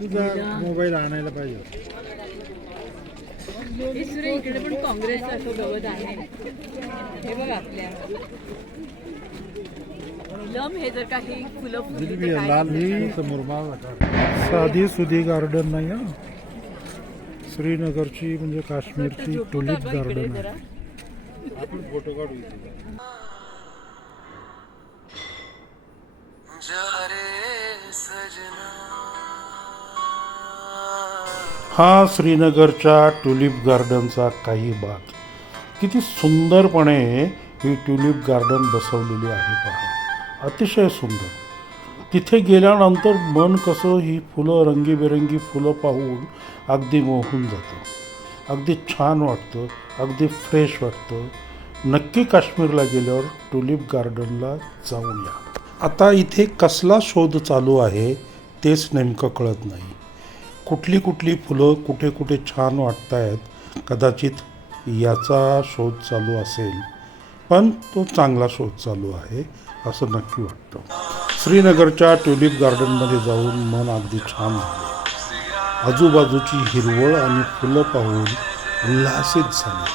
तुझा मोबाईल आणायला पाहिजे. इकडे पण काँग्रेस असं गवत आहे. हे बघ आपल्या नीलम हे जर काही फुलं लाल ही समोर साधी सुधी गार्डन नाही हा, श्रीनगरची म्हणजे काश्मीरची टुलिप गार्डन आहे. आपण फोटो काढू. हा श्रीनगरच्या टुलिप गार्डनचा काही भाग. किती सुंदरपणे ही ट्युलिप गार्डन बसवलेली आहे पहा, अतिशय सुंदर. तिथे गेल्यानंतर मन कसं ही फुलं, रंगीबेरंगी फुलं पाहून अगदी मोहून जातं. अगदी छान वाटतं, अगदी फ्रेश वाटतं. नक्की काश्मीरला गेल्यावर ट्युलिप गार्डनला जाऊन या. आता इथे कसला शोध चालू आहे तेच नेमकं कळत नाही. कुठली कुठली फुलं कुठे कुठे छान वाटत आहेत, कदाचित याचा शोध चालू असेल, पण तो चांगला शोध चालू आहे असं नक्की वाटतं. श्रीनगरच्या ट्युलिप गार्डनमध्ये जाऊन मन अगदी छान झाले. आजूबाजूची हिरवळ आणि फुलं पाहून उल्हासित झाले.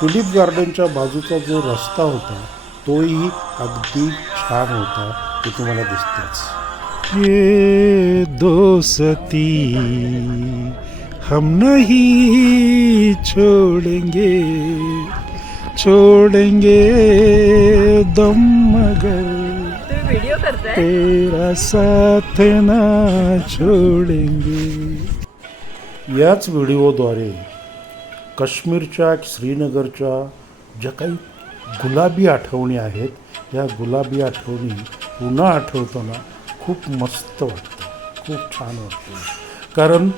ट्युलिप गार्डनच्या बाजूचा जो रस्ता होता तोही अगदी छान होता, ते तुम्हाला दिसतेच. ये दोस्ती हम नहीं छोड़ेंगे, छोड़ेंगे दम मगर तेरा साथ ना छोड़ेंगे. याच व्हिडिओद्वारे काश्मीरच्या, श्रीनगरच्या ज्या काही गुलाबी आठवणी आहेत, या गुलाबी आठवणी पुन्हा आठवताना खूप मस्त वाटतं, खूप छान वाटतं. कारण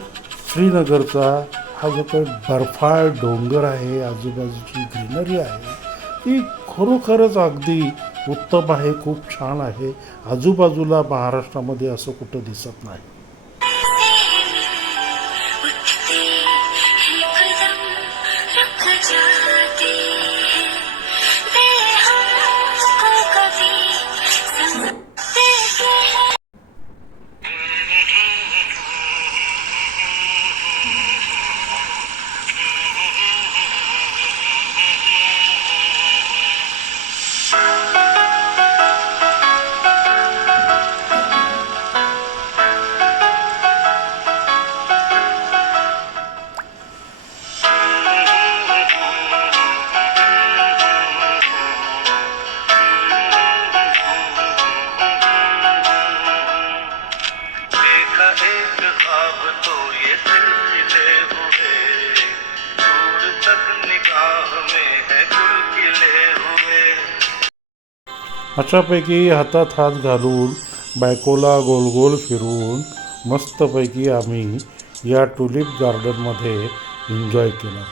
श्रीनगरचा हा जो काही बर्फाळ डोंगर आहे, आजूबाजूची ग्रीनरी आहे, ती खरोखरच अगदी उत्तम आहे, खूप छान आहे. आजूबाजूला महाराष्ट्रामध्ये असं कुठं दिसत नाही. अशापैकी हातात हात घालून, बायकोला गोल गोल फिरवून मस्तपैकी आम्ही या ट्युलिप गार्डनमध्ये एन्जॉय केला.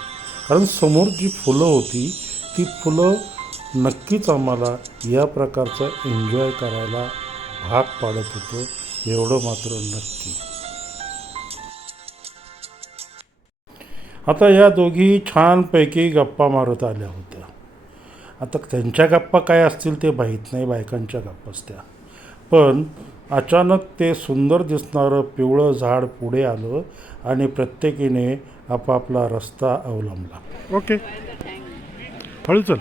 कारण समोर जी फुलं होती ती फुलं नक्कीच आम्हाला या प्रकारचं एन्जॉय करायला भाग पाडत होतं, एवढं मात्र नक्की. आता या दोघी छानपैकी गप्पा मारत आल्या होत्या. आता त्यांच्या गप्पा काय असतील ते माहीत नाही, बायकांच्या गप्पाच त्या. पण अचानक ते सुंदर दिसणारं पिवळं झाड पुढे आलं आणि प्रत्येकीने आपापला रस्ता अवलंबला. ओके, हळू चल.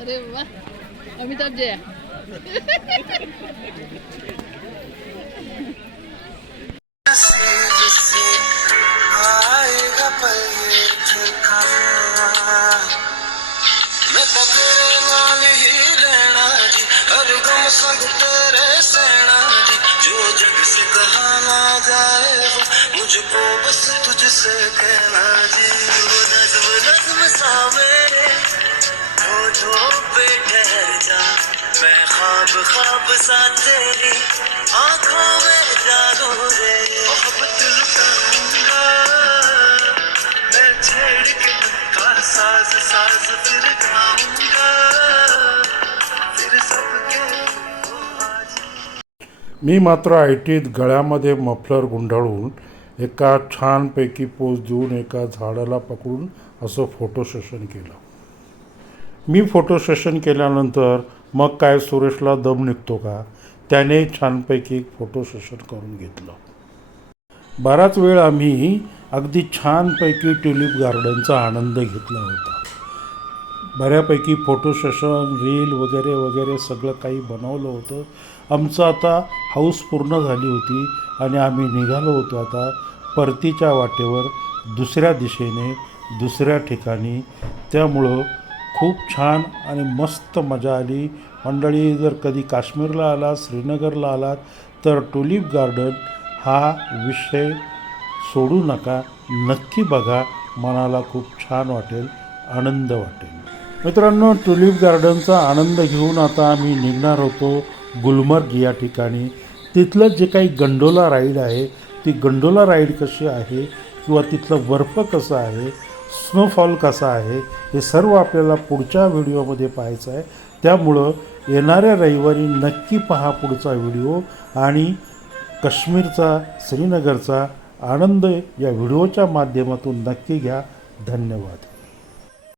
अरे वा, अमिताभ जया. मुझको बस तुझसे कहना जी, वो नज़्म नज़्म सा मेरे होठों पे ठहर जा, मैं ख्वाब ख्वाब सा तेरी आँखों में जागो रे. मोहब्बत लुटाऊंगा मैं छेड़ के का साज साज फिर गाऊंगा फिर सबके. मी मात्र आयटीत गळ्यामध्ये मफलर गुंडाळून एका छानपैकी पोज देऊन एका झाडाला पकडून असं फोटो सेशन केलं. मी फोटो सेशन केल्यानंतर मग काय सुरेशला दम निघतो का? त्याने छानपैकी एक फोटो सेशन करून घेतलं. बराच वेळ आम्ही अगदी छानपैकी ट्युलिप गार्डनचा आनंद घेतला होता. बऱ्यापैकी फोटो सेशन, रील वगैरे वगैरे सगळं काही बनवलं होतं. आमचं आता हाऊस पूर्ण झाली होती आणि आम्ही निघालो होतो आता परतीच्या वाटेवर दुसऱ्या दिशेने, दुसऱ्या ठिकाणी. त्यामुळं खूप छान आणि मस्त मजा आली. मंडळी, जर कधी काश्मीरला आलात, श्रीनगरला आलात तर ट्युलिप गार्डन हा विषय सोडू नका. नक्की बघा, मनाला खूप छान वाटेल, आनंद वाटेल. मित्रांनो, ट्युलिप गार्डनचा आनंद घेऊन आता आम्ही निघणार होतो गुलमर्ग या ठिकाणी. तिथलं जे काही गंडोला राईड आहे, ती गंडोला राईड कशी आहे किंवा तिथलं बर्फ कसं आहे, स्नोफॉल कसा आहे, हे सर्व आपल्याला पुढच्या व्हिडिओमध्ये पाहायचं आहे. त्यामुळं येणाऱ्या रविवारी नक्की पहा पुढचा व्हिडिओ आणि काश्मीरचा, श्रीनगरचा आनंद या व्हिडिओच्या माध्यमातून नक्की घ्या. धन्यवाद.